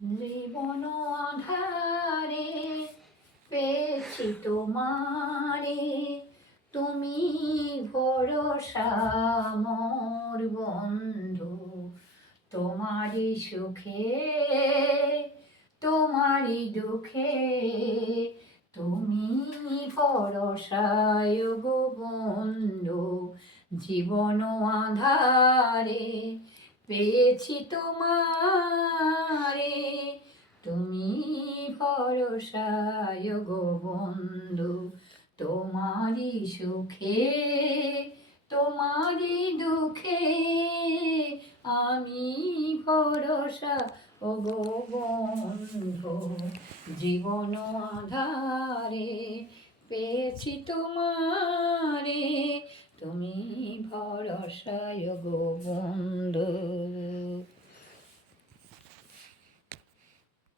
জীবন আঁধারে পেয়েছি তোমারে, তুমি ভরসা মোর বন্ধু। তোমারই সুখে তোমারই দুঃখে তুমি ভরসায় গো বন্ধু। জীবন আঁধারে পেয়েছি তোমারে, তুমি ভরসায় গো বন্ধু। তোমারই সুখে তোমারই দুঃখে আমি ভরসা ও গো বন্ধু। জীবন আধারে পেয়েছি তোমারে, তুমি ভরসায় গো বন্ধু।